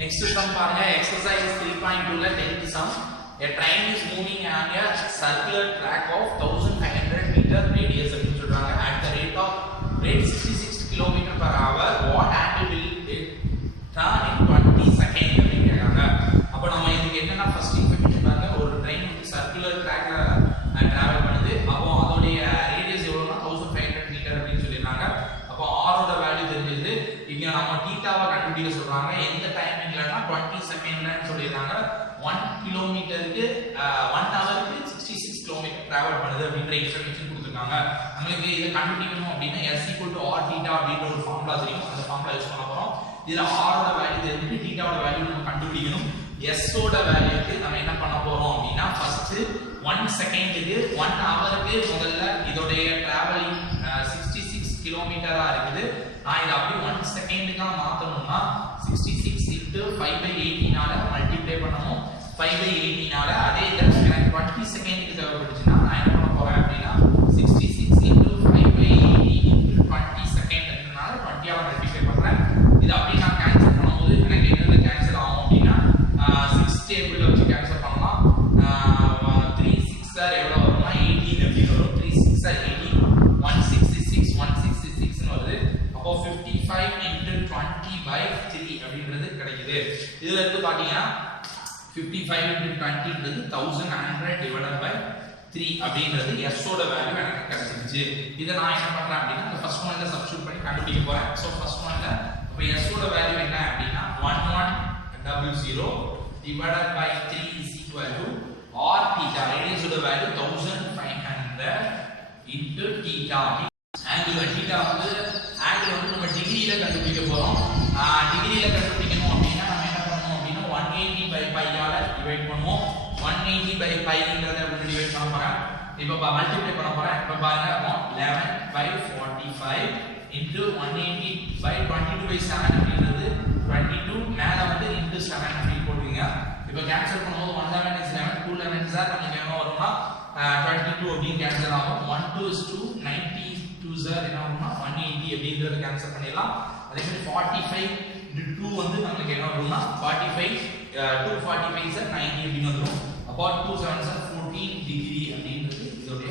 Next sum பாருங்க exercise 3.2 ல 10th sum. A train is moving on a circular track of 1500 meter radius அப்படின்னு சொல்றாங்க. At the rate 66 km per hour, what angle will it turn in 20 seconds அப்படின்னு கேக்குறாங்க. அப்ப நம்ம இதுக்கு என்னன்னா first information பாருங்க. ஒரு train வந்து circular trackல travel பண்ணுது. அப்போ அதோட radius எவ்வளவுனா 1500 மீட்டர் அப்படின்னு சொல்லிருக்காங்க. அப்போ r ஓட வேல்யூ தெரிஞ்சது. இங்க நம்ம தீட்டாவை கண்டுபிடிக்க சொல்றாங்க. எந்த டைமிங்லனா 20 செகண்ட்லன்னு சொல்லிருக்காங்க. 1 கிலோமீட்டருக்கு 1 ஹவருக்கு 66 கிலோமீட்டர் டிராவல் பண்ணுது அப்படின்ற இன்ஃபர்மேஷன் கொடுத்திருக்காங்க. நமக்கு இத கண்டுபிடிக்கணும் அப்படினா s r θ அப்படின்ற ஒரு ஃபார்முலா தெரியும். அந்த ஃபார்முலா யூஸ் பண்ண போறோம். இதுல r ஓட வேல்யூ தெரிஞ்சிட்டு θ ஓட வேல்யூ நம்ம கண்டுபிடிக்கணும். s ஓட வேல்யூக்கு நம்ம என்ன பண்ண போறோம் அப்படினா ஃபர்ஸ்ட் 1 செகண்டுக்கு 1 ஹவருக்கு முதல்ல இதோட டிராவலிங் 66 கிலோமீட்டரா இருக்குது. நான் இத அப்படியே 1 செகண்டுக்கா மாத்தணும்னா 66 into 5/18 ஆல மல்டிப்ளை பண்ணனும். 5/18 ஆல அதே இத எனக்கு 20 செகண்டுக்கு தேவைப்படுச்சுனா நான் என்ன பண்ண போறேன் அப்படினா 66 into 5/18 into 20 செகண்ட்னால 20 ஆல மல்டிப்ளை பண்றேன். இது அப்படியே நான் கேன்சல் பண்ணும்போது எனக்கு என்னது கேன்சல் ஆகும் அப்படினா 6 டேபிள்ல வச்சு கேன்சல் பண்ணலாம். 3 6 ஆர் எவ்வளவு வரும்னா 18 அப்படி வரும். 3 6 ஆர் 18 166 ன்னு வருது. அப்போ 55 into 20/3 அப்படின்றது கிடைக்குது. இதுல இருந்து பாத்தீங்கன்னா 55 into 20 ன்றது 1100 divided by 3 அப்படின்றது s ஓட வேல்யூ எனக்கு கிடைச்சிருச்சு. இத நான் என்ன பண்றேன் அப்படினா அந்த ஃபர்ஸ்ட் ஒன்ல சப்ஸ்டிட்யூட் பண்ணி கண்டுபிடிக்க போறேன். சோ ஃபர்ஸ்ட் ஒன்ல அப்ப s ஓட வேல்யூ என்ன அப்படினா 1100 divided by 3 is equal to r θ. Radius ஓட வேல்யூ 1500 into θ. ஆங்கிள் θ வந்து ஆங்கிள் வந்து நம்ம டிகிரியில கண்டுபிடிக்க போறோம். டிகிரியில கண்டுபிடிக்கணும் அப்படினா நம்ம என்ன பண்ணனும் அப்படினா 180/π ஆல டிவைட் பண்ணுவோம். 180/πன்றத வந்து டிவைட் பண்ண போறேன். இப்போ மல்டிப்ளை பண்ண போறேன். இப்போ பாருங்க 11/45 into 180/22/7 அப்படின்றது 22 மேல வந்து into 7 அப்படி போடுவீங்க. இப்போ கேன்சல் பண்ணும்போது 11 is 11 2 11s ஆர் நமக்கு என்ன வரும்னா 22 அப்படி கேன்சல் ஆகும். 1 2 is 2 92 சார் என்ன வரும்னா 180 அப்படிங்கறத கேன்சல் பண்ணிடலாம். அதே மாதிரி 45 into 2 வந்து நமக்கு என்ன வரும்னா 45 245 சார் 90 அப்படி வந்துரும். அப்போ 2 7 சார் 14 டிகிரி அப்படிங்கிறது இதோட